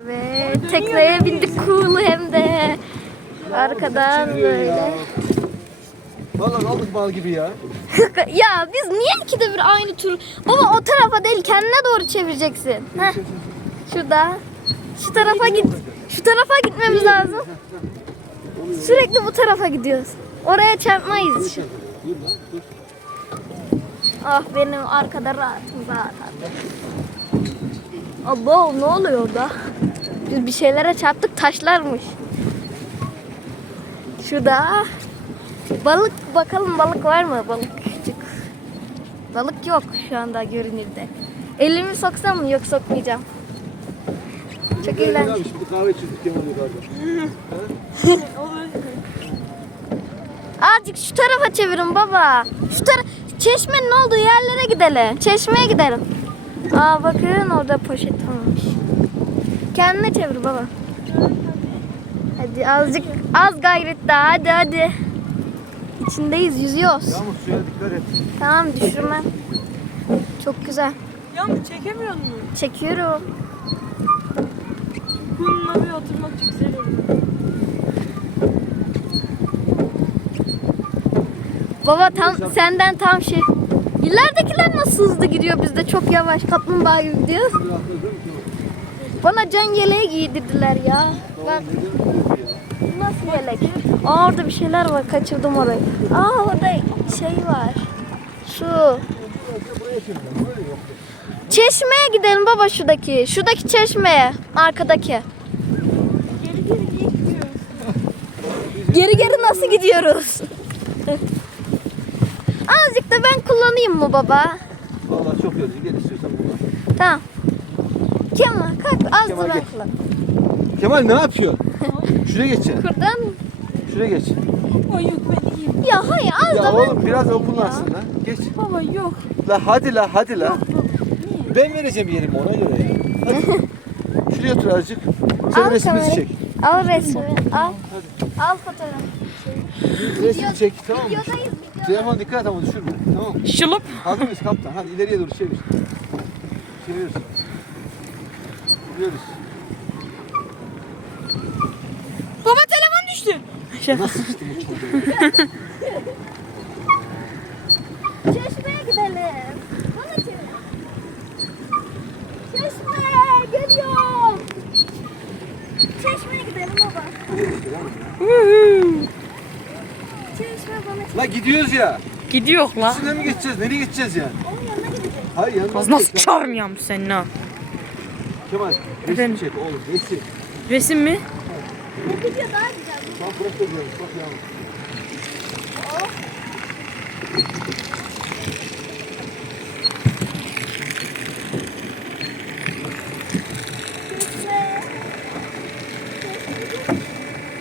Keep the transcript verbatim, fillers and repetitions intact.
Ve tekneye bindik, cool hem de arkadan böyle. Vallahi aldık bal gibi ya. Ya biz niye ikide bir aynı tur? Baba o tarafa değil, kendine doğru çevireceksin. Heh. Şurada. Şu tarafa git. Şu tarafa gitmemiz lazım. Sürekli bu tarafa gidiyoruz. Oraya çarpmayız. Şu. Ah benim arkada rahatım zaten. Abo ne oluyor orada? Biz bir şeylere çarptık, taşlarmış. Şurada balık, bakalım balık var mı? Balık küçük. Balık yok şu anda görünürde. Elimi soksam mı? Yok, sokmayacağım. Çok eğlenceli. Şimdi kahve içirdik Kemal yukarıda. Azıcık şu tarafa çevirin baba. Şu tara çeşmenin olduğu yerlere gidelim. Çeşmeye gidelim. Aa bakın orada poşet varmış. Kendine çevir baba. Hadi azıcık, az gayret daha, hadi hadi. İçindeyiz, yüzüyoruz. Yağmur suya dikkat et. Tamam, düşürmem. Çok güzel. Yağmur çekemiyor musun? Çekiyorum. Bununla bir oturmak çok güzel olur. Baba tam senden tam şey. İleridekiler nasıl hızlı gidiyor, biz de çok yavaş kaplumbağa gibi gidiyoruz. Bana can yeleği giydirdiler ya. Bak. Bu nasıl yelek? Aa orada bir şeyler var, kaçırdım orayı. Aa orada şey var. Su. Çeşmeye gidelim baba, şuradaki. Şuradaki çeşmeye. Arkadaki. Geri geri niye gidiyoruz? Geri geri nasıl gidiyoruz? Azıcık da ben kullanayım mı baba? Vallahi çok yorucu. Gel istiyorsan kullan. Tamam. Kemal kalk, az Kemal da ben gel. kullan. Kemal ne yapıyor? Şuraya geçeceksin. Kurdan. Şuraya geç. Baba yok ben iyiyim. Ya hayır, az Ya da ben oğlum biraz o kullanayım kullansın lan. Geç. Baba yok. La hadi la hadi la. Yok baba. Niye? Ben vereceğim yerimi ona göre ya. Hadi. Şuraya otur azıcık. Sen Al resmimizi kamerayı. çek. Al resmi. Al. Al fotoğraf. Resmi çek tamam mı? Videodayız. Telefon dikkat et ama düşürme. Tamam mı? Şılıp. Hazır mıyız kaptan? Hadi ileriye doğru çevir. Çeviriyoruz. Vuruyoruz. Baba telefon düştü. Nasıl sıçtı bu çocuğa? Çeşmeye gidelim. Bana çevir. Çeşmeye geliyorum. Çeşmeye gidelim baba. Çeşme bana. La gidiyoruz ya. Gidiyor la. Üstüne mi geçeceğiz? Nereye geçeceğiz yani? Onun yanına gideceğiz. Hayır yanına Az nasıl gideceğiz. çağırmıyorum senin ha? Kemal resim Efendim? çek oğlum resim. Resim mi? Bu video daha güzel. Bak bırak da diyorum bak yavrum.